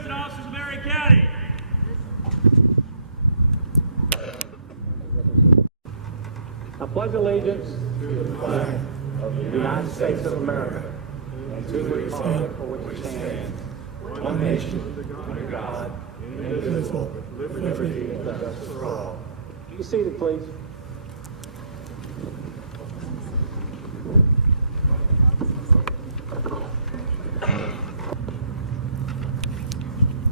Sheriffs and officers of Marion County. I pledge allegiance to the flag of the United States of America and to the republic for which it stands, one nation, under God, indivisible, with liberty and justice for all. Be seated, please.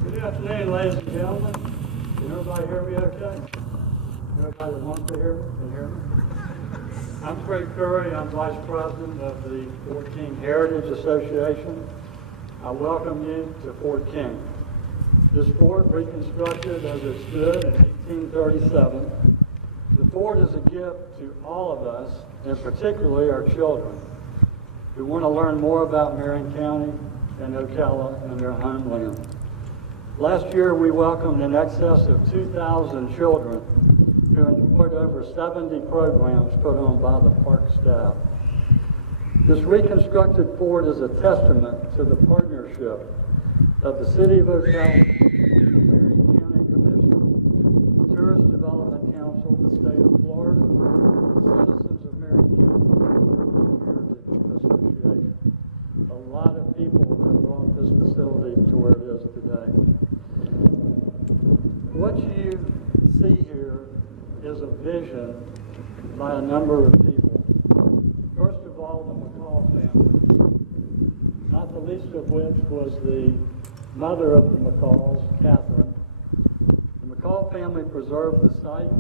Good afternoon, ladies and gentlemen. Can everybody hear me okay? Everybody that wants to hear me can hear me? I'm Craig Curry. I'm Vice President of the Fort King Heritage Association. I welcome you to Fort King. This fort, reconstructed as it stood in 1837, the fort is a gift to all of us, and particularly our children, who want to learn more about Marion County and Ocala and their homeland. Last year, we welcomed in excess of 2,000 children who enjoyed over 70 programs put on by the park staff. This reconstructed fort is a testament to the partnership of the City of Ocala, the Marion County Commission, the Tourist Development Council, the State of Florida, the citizens of Marion County, and the Heritage Association. A lot of people have brought this facility to where it is today. What you see here is a vision by a number of people. First of all, the McCall family, not the least of which was the mother of the McCalls, Catherine. The McCall family preserved the site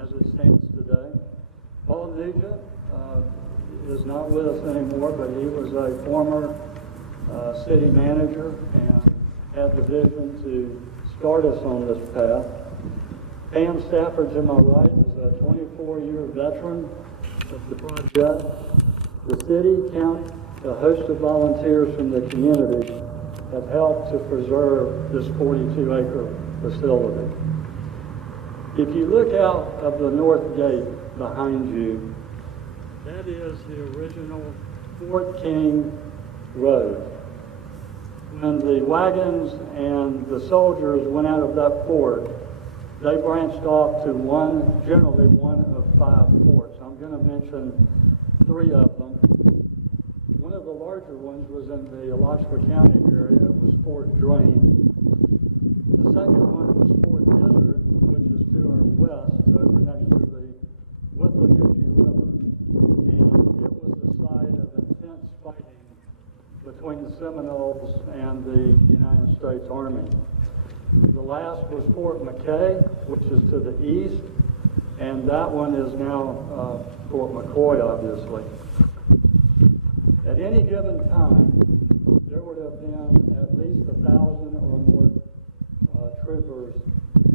as it stands today. Paul Nugent is not with us anymore, but he was a former city manager and had the vision to start us on this path. Pam Stafford, to my right, is a 24-year veteran of the project. The city, county, a host of volunteers from the community have helped to preserve this 42-acre facility. If you look out of the north gate behind you, that is the original Fort King Road. When the wagons and the soldiers went out of that fort, they branched off to generally one of 5 forts. I'm going to mention 3 of them. One of the larger ones was in the Alachua County area. It was Fort Drain. The second one was Fort Izzard, which is to our west, over next to the Withlacoochee River. And it was the site of intense fighting between the Seminoles and the United States Army. The last was Fort McKay, which is to the east, and that one is now Fort McCoy, obviously. At any given time, there would have been at least 1,000 or more troopers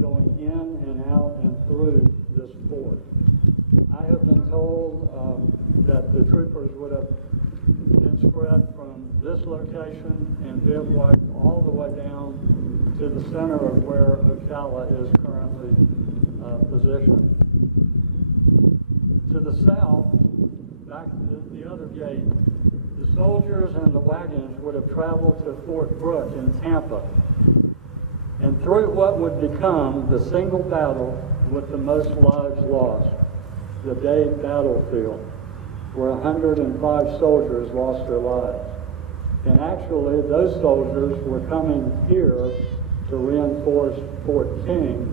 going in and out and through this fort. I have been told that the troopers would have been spread from this location and bivouacked all the way down to the center of where Ocala is currently positioned. To the south, back to the other gate, the soldiers and the wagons would have traveled to Fort Brooke in Tampa and through what would become the single battle with the most lives lost, the Dade battlefield, where 105 soldiers lost their lives. And actually, those soldiers were coming here to reinforce Fort King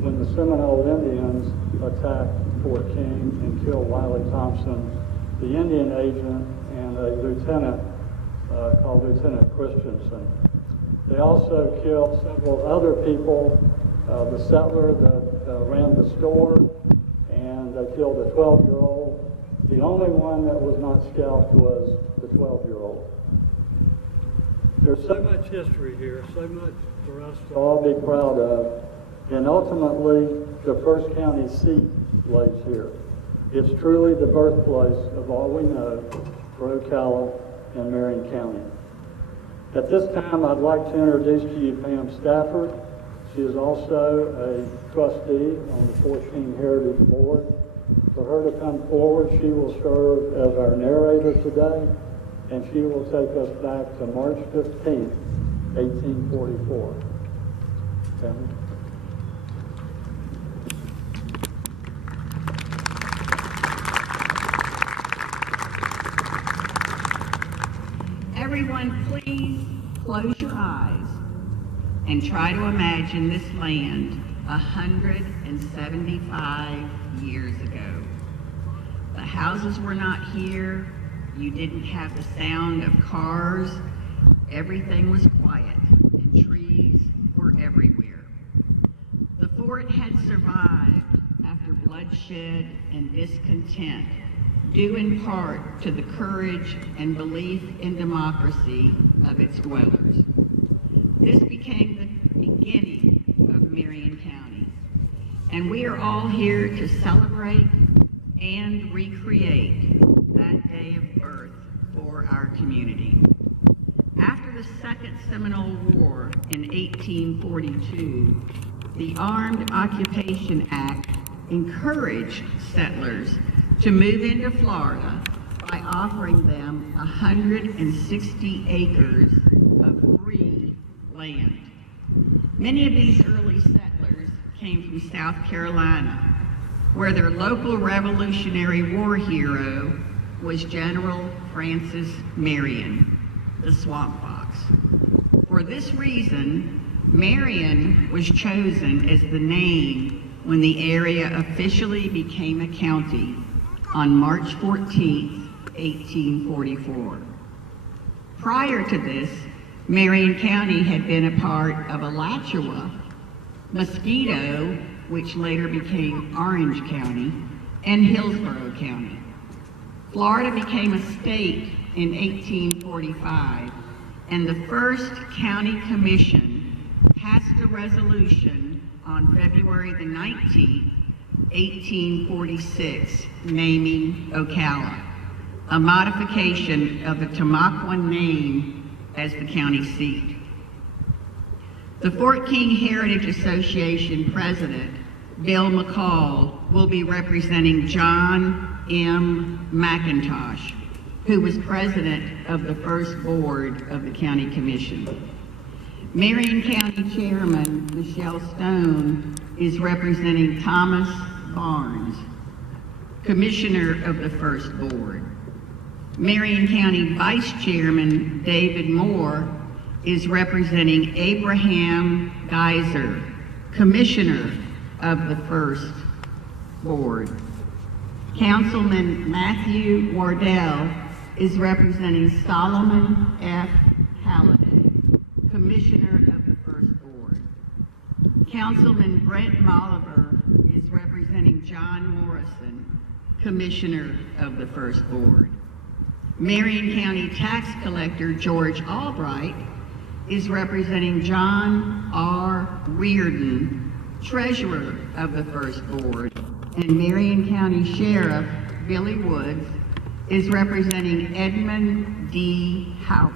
when the Seminole Indians attacked Fort King and killed Wiley Thompson, the Indian agent, and a lieutenant called Lieutenant Christensen. They also killed several other people, the settler that ran the store, and they killed a 12-year-old. The only one that was not scalped was the 12-year-old. There's so much history here, so much for us to all be proud of, and ultimately the first county seat lays here. It's truly the birthplace of all we know for Ocala and Marion County. At this time, I'd like to introduce to you Pam Stafford. She is also a trustee on the Fort King Heritage Board. For her to come forward, she will serve as our narrator today, and she will take us back to March 15th, 1844. Family? Everyone, please close your eyes and try to imagine this land 175 years ago. The houses were not here. You didn't have the sound of cars. Everything was quiet, and trees were everywhere. The fort had survived after bloodshed and discontent, due in part to the courage and belief in democracy of its dwellers. This became the beginning of Marion County, and we are all here to celebrate and recreate that day of birth for our community. After the Second Seminole War in 1842, the Armed Occupation Act encouraged settlers to move into Florida by offering them 160 acres of free land. Many of these early settlers came from South Carolina, where their local Revolutionary War hero was General Francis Marion, the Swamp Fox. For this reason, Marion was chosen as the name when the area officially became a county on March 14, 1844. Prior to this, Marion County had been a part of Alachua, Mosquito, which later became Orange County, and Hillsborough County. Florida became a state in 1845, and the first county commission passed a resolution on February the 19th, 1846, naming Ocala, a modification of the Tamaqua name as the county seat. The Fort King Heritage Association president, Bill McCall, will be representing John M. McIntosh, who was president of the first board of the county commission. Marion County Chairman Michelle Stone is representing Thomas Barnes, Commissioner of the First Board. Marion County Vice Chairman David Moore is representing Abraham Geiser, Commissioner of the First Board. Councilman Matthew Wardell is representing Solomon F. Halliday, Commissioner of the First Board. Councilman Brent Molliver is representing John Morrison, Commissioner of the First Board. Marion County Tax Collector George Albright is representing John R. Reardon, Treasurer of the First Board. And Marion County Sheriff Billy Woods is representing Edmund D. House,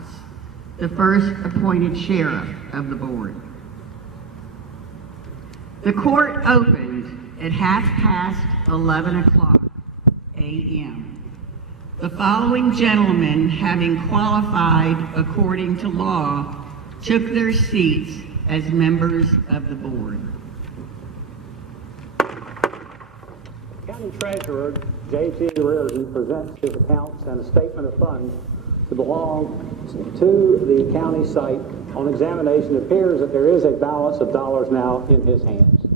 the first appointed sheriff of the board. The court opened at 11:30 a.m. The following gentlemen, having qualified according to law, took their seats as members of the board. County Treasurer J.T. Reardon presents his accounts and a statement of funds to belong to the county site. On examination, it appears that there is a balance of dollars now in his hands.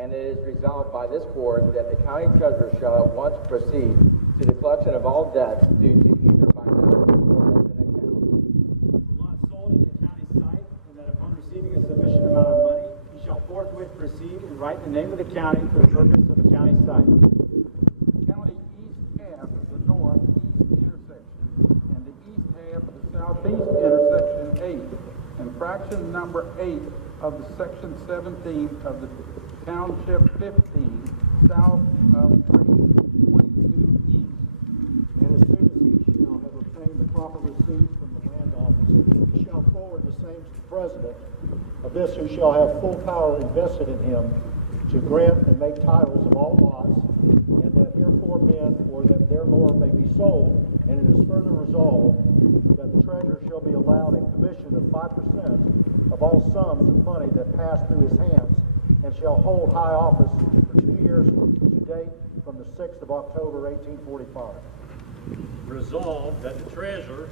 And it is resolved by this board that the county treasurer shall at once proceed to the collection of all debts due to either by note or open account. The lot sold at the county site, and that upon receiving a sufficient amount of money, he shall forthwith proceed and write the name of the county for the purpose of a county site. County east half of the northeast intersection and the east half of the southeast intersection 8 and fraction number 8 of the section 17 of the Township 15, south of 322 East. received from the land office, he shall forward the same to the president of this, who shall have full power invested in him to grant and make titles of all lots, and that herefore been, or that therefore may be sold, and it is further resolved that the treasurer shall be allowed a commission of 5% of all sums of money that pass through his hands, and shall hold high office for 2 years to date from the 6th of October, 1845. Resolved that the treasurer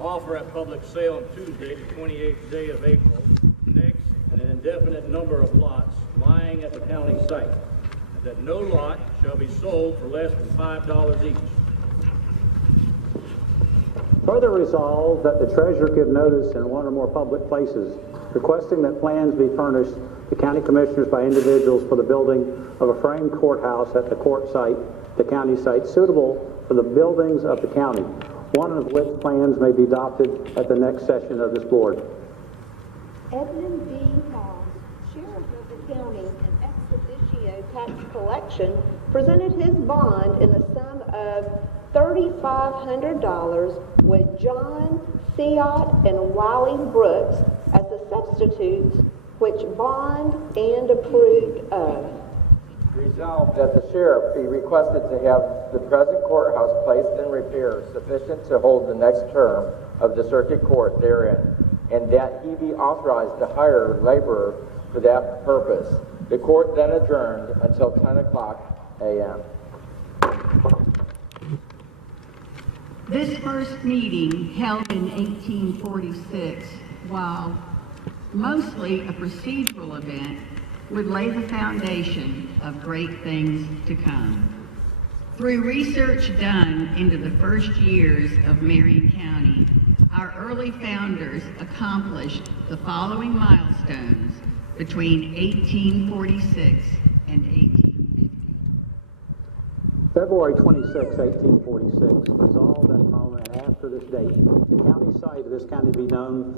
offer at public sale on Tuesday, the 28th day of April, next, an indefinite number of lots lying at the county site, and that no lot shall be sold for less than $5 each. Further resolved that the treasurer give notice in one or more public places requesting that plans be furnished to county commissioners by individuals for the building of a framed courthouse at the court site, the county site, suitable for the buildings of the county, one of which plans may be adopted at the next session of this board. Edmund D. Hall, Sheriff of the County and ex officio tax collection, presented his bond in the sum of $3,500 with John, Seott, and Wiley Brooks as the substitutes, which bond and approved of. Resolved that the sheriff be requested to have the present courthouse placed in repair sufficient to hold the next term of the circuit court therein, and that he be authorized to hire laborer for that purpose. The court then adjourned until 10 o'clock a.m. This first meeting, held in 1846, while mostly a procedural event, would lay the foundation of great things to come. Through research done into the first years of Marion County, our early founders accomplished the following milestones between 1846 and 1850. February 26, 1846, resolved that from and after this date, the county site of this county be known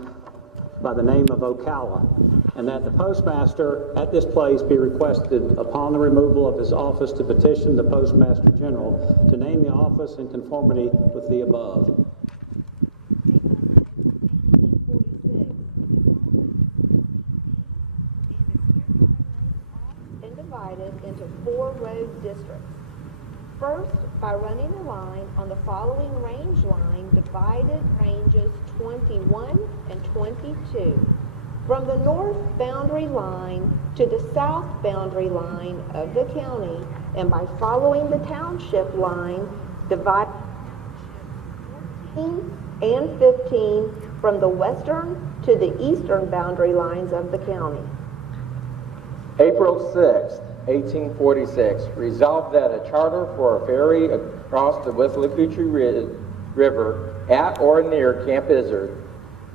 by the name of Ocala, and that the postmaster at this place be requested upon the removal of his office to petition the Postmaster General to name the office in conformity with the above. And divided into 4 road districts. First, by running a line on the following range line, divided ranges 21 and 22. From the north boundary line to the south boundary line of the county, and by following the township line, divide 14 and 15 from the western to the eastern boundary lines of the county. April 6, 1846, resolved that a charter for a ferry across the Withlacoochee River at or near Camp Izard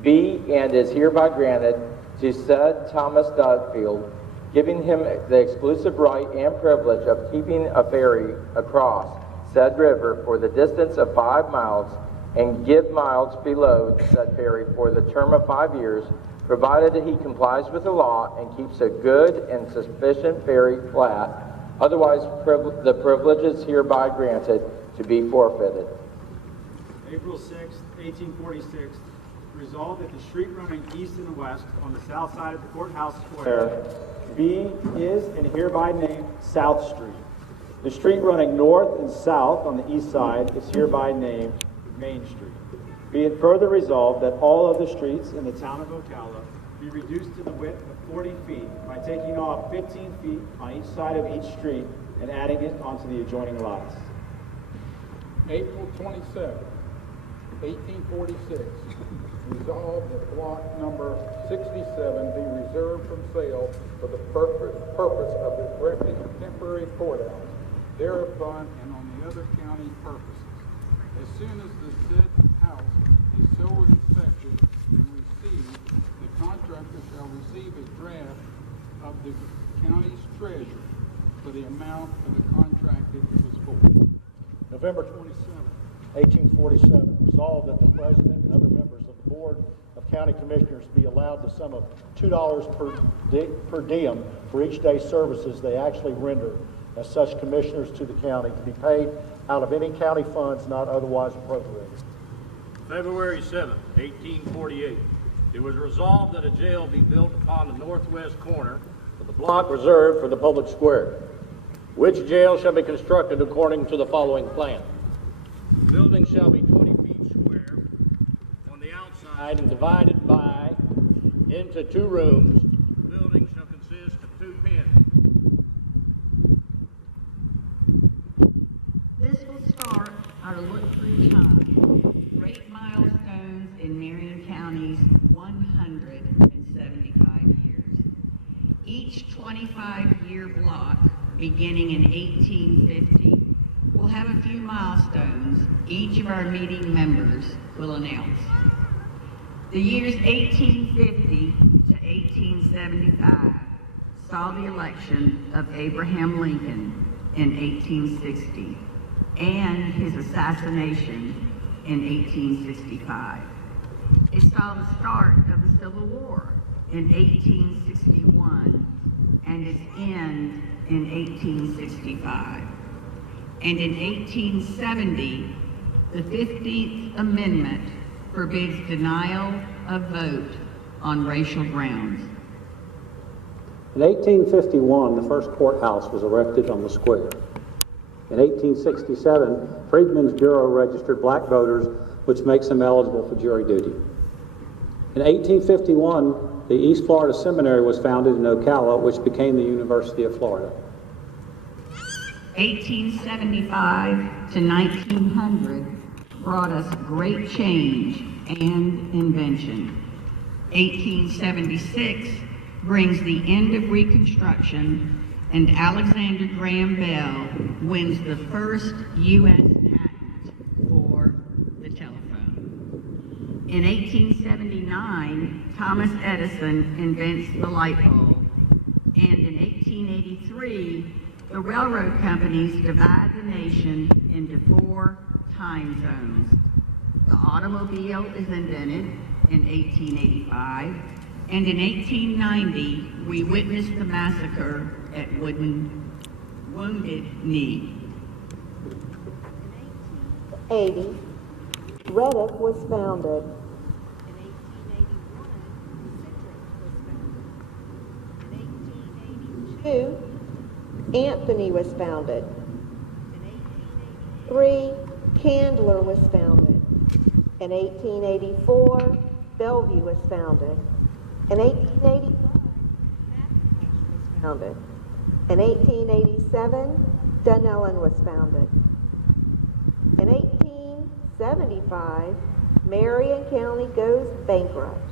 be and is hereby granted to said Thomas Dudfield, giving him the exclusive right and privilege of keeping a ferry across said river for the distance of 5 miles and give miles below said ferry for the term of 5 years, provided that he complies with the law and keeps a good and sufficient ferry flat. Otherwise, the privilege is hereby granted to be forfeited. April 6, 1846, resolved that the street running east and west on the south side of the courthouse square be, is, and hereby named South Street. The street running north and south on the east side is hereby named Main Street. Be it further resolved that all other streets in the town of Ocala be reduced to the width of 40 feet by taking off 15 feet on each side of each street and adding it onto the adjoining lots. April 27, 1846, resolved that block number 67 be reserved from sale for the purpose of erecting a temporary courthouse thereupon and on the other county purposes. As soon as the said house is so inspected and received, the contractor shall receive a draft of the county's treasurer for the amount of the contract it was for. November 27, 1847, resolved that the president and other members of the Board of County Commissioners be allowed the sum of $2 per diem for each day's services they actually render as such commissioners to the county, to be paid out of any county funds not otherwise appropriated. February 7th, 1848, it was resolved that a jail be built upon the northwest corner of the block reserved for the public square, which jail shall be constructed according to the following plan. The building shall be 20 feet square on the outside and divided into 2 rooms. The building shall consist of 2 pens. This will start our look through time. Great milestones in Marion County's 175 years. Each 25-year block, beginning in 1850, will have a few milestones each of our meeting members will announce. The years 1850 to 1875 saw the election of Abraham Lincoln in 1860 and his assassination in 1865. It saw the start of the Civil War in 1861 and its end in 1865. And in 1870, the 15th Amendment forbids denial of vote on racial grounds. In 1851, the first courthouse was erected on the square. In 1867, Freedmen's Bureau registered black voters, which makes them eligible for jury duty. In 1851, the East Florida Seminary was founded in Ocala, which became the University of Florida. 1875 to 1900 brought us great change and invention. 1876 brings the end of Reconstruction, and Alexander Graham Bell wins the first U.S. patent for the telephone. In 1879, Thomas Edison invents the light bulb, and in 1883, the railroad companies divide the nation into 4 time zones. The automobile is invented in 1885, and in 1890, we witnessed the massacre at Wounded Knee. In 1880, Reddick was founded. In 1881, Citrus was founded. In 1882, Anthony was founded. In 1883, Candler was founded. In 1884, Bellevue was founded. In 1885, was founded. In 1887, Dunellen was founded. In 1875, Marion County goes bankrupt.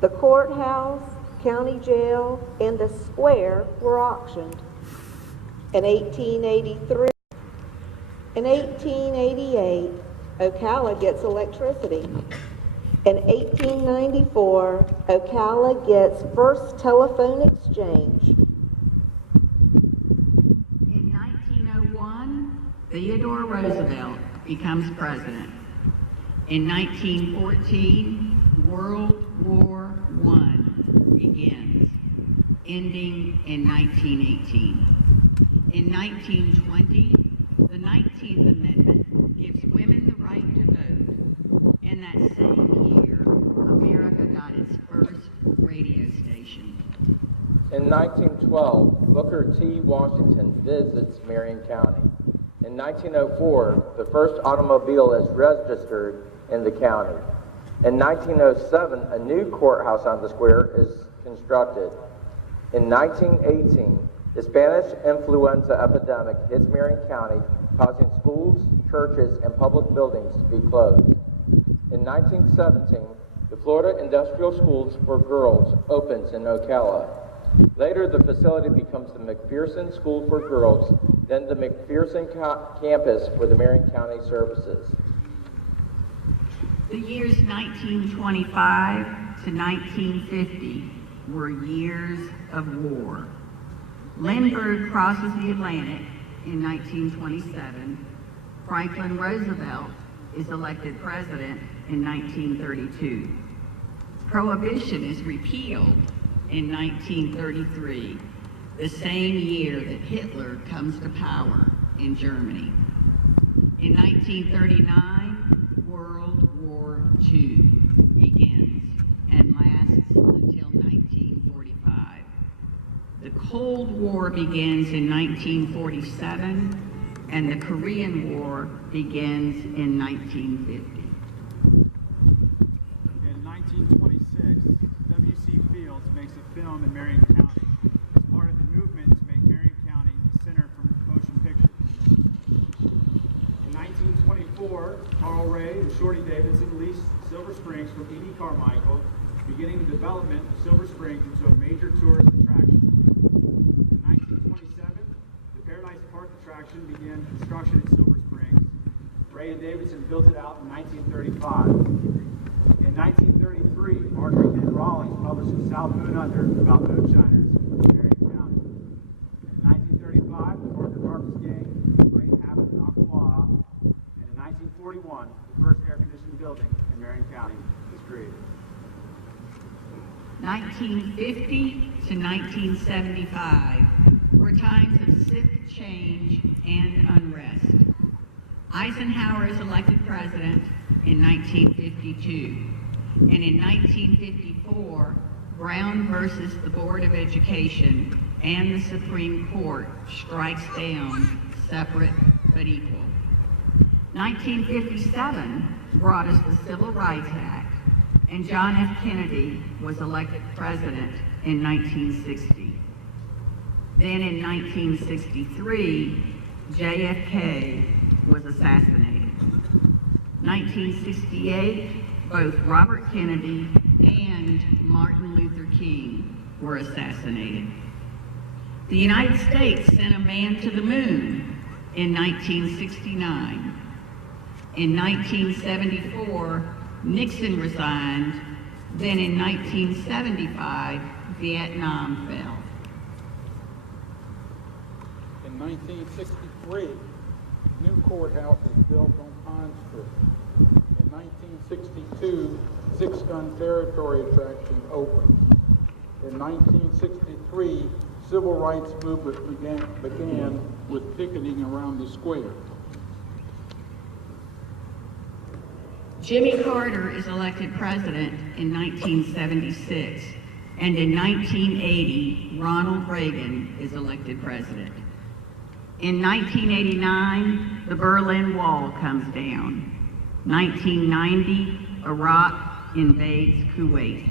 The courthouse, county jail, and the square were auctioned. In 1883, in 1888, Ocala gets electricity. In 1894, Ocala gets first telephone exchange. In 1901, Theodore Roosevelt becomes president. In 1914, World War I begins, ending in 1918. In 1920, the 19th Amendment gives women the right to vote. And that same year, America got its first radio station. In 1912, Booker T. Washington visits Marion County. In 1904, the first automobile is registered in the county. In 1907, a new courthouse on the square is constructed. In 1918, the Spanish influenza epidemic hits Marion County, causing schools, churches, and public buildings to be closed. In 1917, the Florida Industrial Schools for Girls opens in Ocala. Later, the facility becomes the McPherson School for Girls, then the McPherson campus for the Marion County services. The years 1925 to 1950 were years of war. Lindbergh crosses the Atlantic in 1927. Franklin Roosevelt is elected president in 1932. Prohibition is repealed in 1933, the same year that Hitler comes to power in Germany. In 1939, World War II begins and lasts until 1945. The Cold War begins in 1947, and the Korean War begins in 1950. In 1926, W.C. Fields makes a film in Marion County as part of the movement to make Marion County a center for motion pictures. In 1924, Carl Ray and Shorty Davidson leased Silver Springs from E.D. Carmichael, beginning the development of Silver Springs into a major tourist attraction. In 1927, the Paradise Park attraction began construction at Silver Springs. Ray and Davidson built it out in 1935. In 1933, Marjorie Hill Rawlings published The South Moon Under about moonshiners in Marion County. In 1935, the Parker Carpus Gang Great Habit in Aqua. And in 1941, the first air-conditioned building in Marion County was created. 1950 to 1975 were times of civic change and unrest. Eisenhower is elected president in 1952, and in 1954, Brown versus the Board of Education and the Supreme Court strikes down separate but equal. 1957 brought us the Civil Rights Act, and John F. Kennedy was elected president in 1960. Then in 1963, JFK was assassinated. 1968, both Robert Kennedy and Martin Luther King were assassinated. The United States sent a man to the moon in 1969. In 1974, Nixon resigned. Then in 1975, Vietnam fell. In 1963, new courthouse was built on Pine Street. In 1962, six-gun territory attraction opened. In 1963, civil rights movement began with picketing around the square. Jimmy Carter is elected president in 1976, and in 1980, Ronald Reagan is elected president. In 1989, the Berlin Wall comes down. 1990, Iraq invades Kuwait.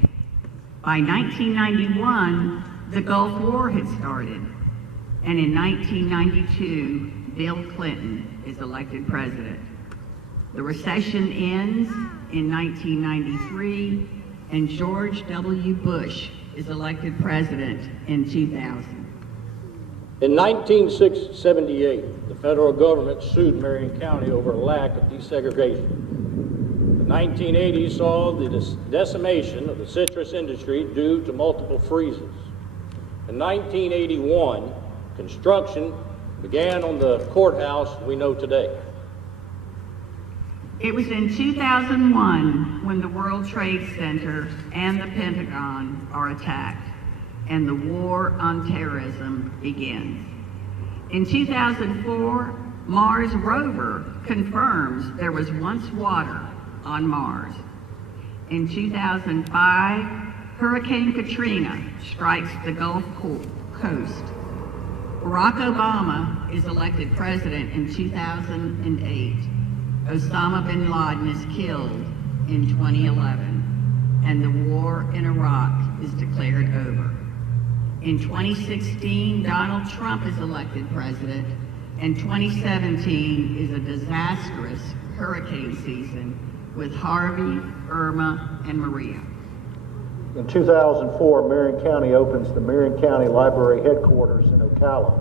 By 1991, the Gulf War had started, and in 1992, Bill Clinton is elected president. The recession ends in 1993, and George W. Bush is elected president in 2000. In 1978, the federal government sued Marion County over a lack of desegregation. The 1980s saw the decimation of the citrus industry due to multiple freezes. In 1981, construction began on the courthouse we know today. It was in 2001 when the World Trade Center and the Pentagon are attacked, and the war on terrorism begins. In 2004, Mars rover confirms there was once water on Mars. In 2005, Hurricane Katrina strikes the Gulf Coast. Barack Obama is elected president in 2008. Osama bin Laden is killed in 2011, and the war in Iraq is declared over. In 2016, Donald Trump is elected president, and 2017 is a disastrous hurricane season with Harvey, Irma, and Maria. In 2004, Marion County opens the Marion County Library headquarters in Ocala.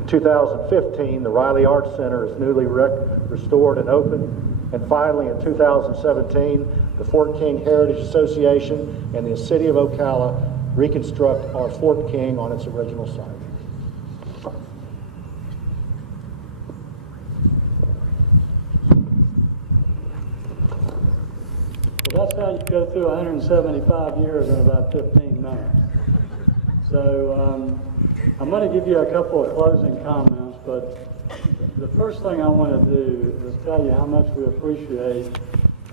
In 2015, the Riley Arts Center is newly restored and opened. And finally, in 2017, the Fort King Heritage Association and the City of Ocala reconstruct our Fort King on its original site. Well, that's how you go through 175 years in about 15 minutes. So I'm going to give you a couple of closing comments, but the first thing I want to do is tell you how much we appreciate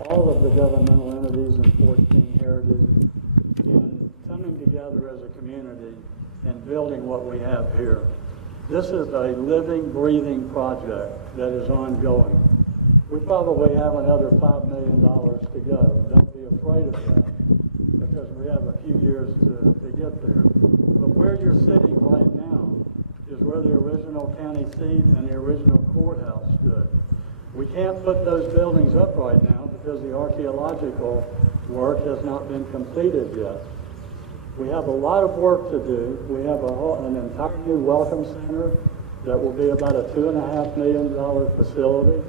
all of the governmental entities in Fort King Heritage in coming together as a community and building what we have here. This is a living, breathing project that is ongoing. We probably have another $5 million to go. Don't be afraid of that, because we have a few years to get there. But where you're sitting right now is where the original county seat and the original courthouse stood. We can't put those buildings up right now because the archaeological work has not been completed yet. We have a lot of work to do. We have an entire new welcome center that will be about a $2.5 million facility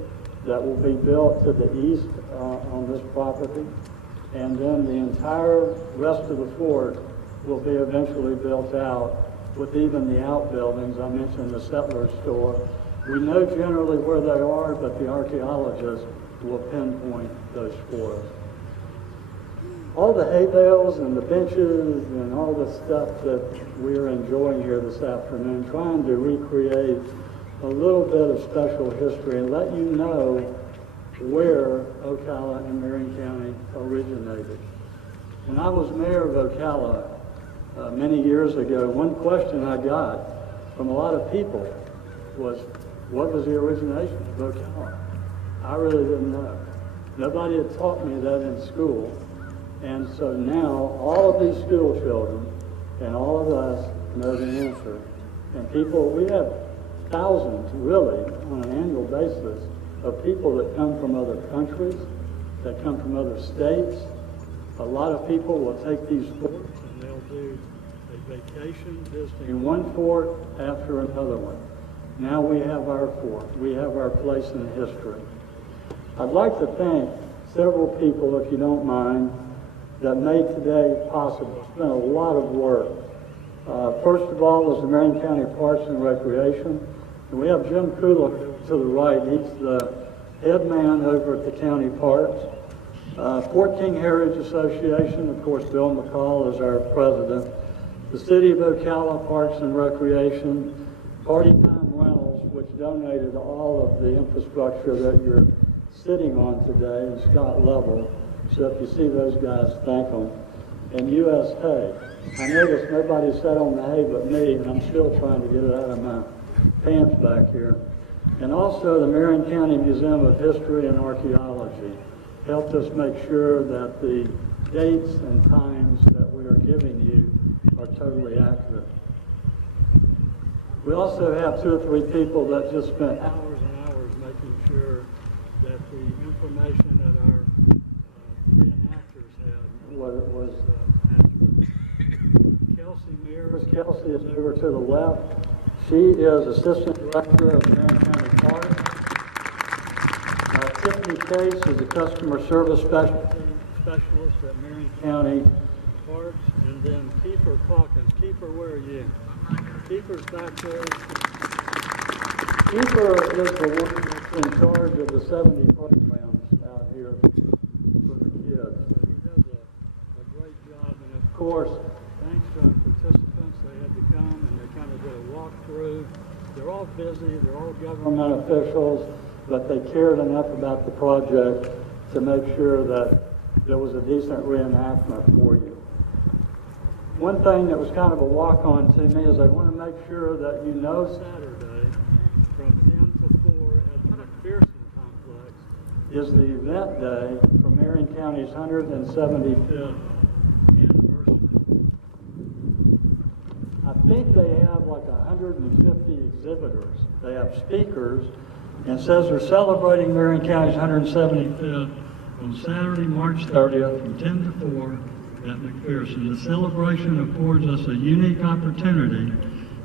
that will be built to the east on this property. And then the entire rest of the fort will be eventually built out with even the outbuildings. I mentioned the settler store. We know generally where they are, but the archaeologists will pinpoint those for us. All the hay bales and the benches and all the stuff that we're enjoying here this afternoon, trying to recreate a little bit of special history and let you know where Ocala and Marion County originated. When I was mayor of Ocala many years ago, one question I got from a lot of people was, what was the origination of Ocala? I really didn't know. Nobody had taught me that in school. And so now all of these school children and all of us know the answer. And people, we have thousands really on an annual basis of people that come from other countries, that come from other states. A lot of people will take these forts and they'll do a vacation visiting one fort after another one. Now we have our fort. We have our place in history. I'd like to thank several people, if you don't mind, that made today possible. It's been a lot of work. First of all was the Marion County Parks and Recreation. And we have Jim Kula to the right. He's the head man over at the county parks. Fort King Heritage Association, of course, Bill McCall is our president. The City of Ocala Parks and Recreation, Party Time Rentals, which donated all of the infrastructure that you're sitting on today, and Scott Lovell. So if you see those guys, thank them. And U.S. Hay. I noticed nobody sat on the hay but me, and I'm still trying to get it out of my pants back here. And also the Marion County Museum of History and Archaeology helped us make sure that the dates and times that we are giving you are totally accurate. We also have 2 or 3 people that just spent hours and hours making sure that the information that our reenactors had was accurate. Kelsey Mears. Kelsey is over to the left. She is Assistant Director of the Marion County Parks. Tiffany Case is a Customer Service Specialist at Marion County Parks. And then Kiefer Calkins. Kiefer, where are you? Kiefer's back there. Kiefer is the one that's in charge of the 70 programs out here for the kids. So he does a great job. And of course, thanks to our participants, they had to come and they kind of did a walkthrough. They're all busy, they're all government officials, but they cared enough about the project to make sure that there was a decent reenactment for you. One thing that was kind of a walk-on to me is I want to make sure that you know Saturday from 10 to 4 at the McPherson Complex is the event day for Marion County's 175th anniversary. I think they have like 150 exhibitors. They have speakers, and it says they're celebrating Marion County's 175th on Saturday, March 30th from 10 to 4 at McPherson. The celebration affords us a unique opportunity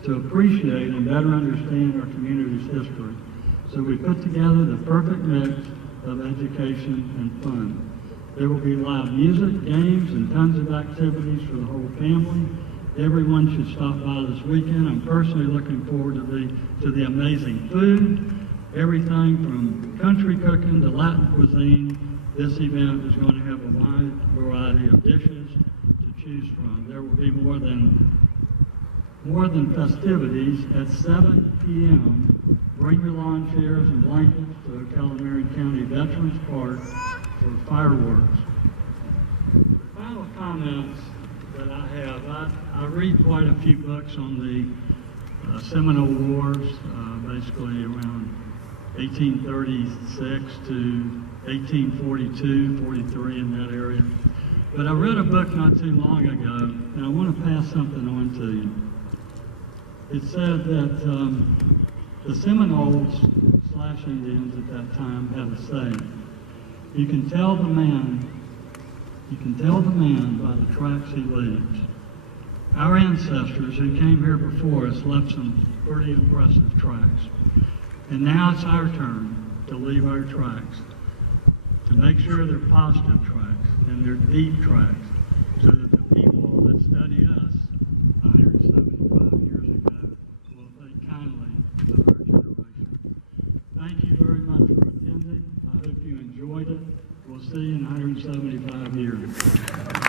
to appreciate and better understand our community's history. So we put together the perfect mix of education and fun. There will be live music, games, and tons of activities for the whole family. Everyone should stop by this weekend. I'm personally looking forward to the amazing food, everything from country cooking to Latin cuisine. This event is going to have a wide variety of dishes to choose from. There will be more than festivities. At 7 p.m., bring your lawn chairs and blankets to Ocala Marion County Veterans Park for fireworks. The final comments that I have, I read quite a few books on the Seminole Wars, basically around 1836 to 1842, 43 in that area. But I read a book not too long ago, and I want to pass something on to you. It said that the Seminoles / Indians at that time had a saying: you can tell the man by the tracks he leaves. Our ancestors who came here before us left some pretty impressive tracks. And now it's our turn to leave our tracks, to make sure they're positive tracks and they're deep tracks, so that the people that study us 175 years ago will think kindly of our generation. Thank you very much for attending. I hope you enjoyed it. We'll see you in 175 years.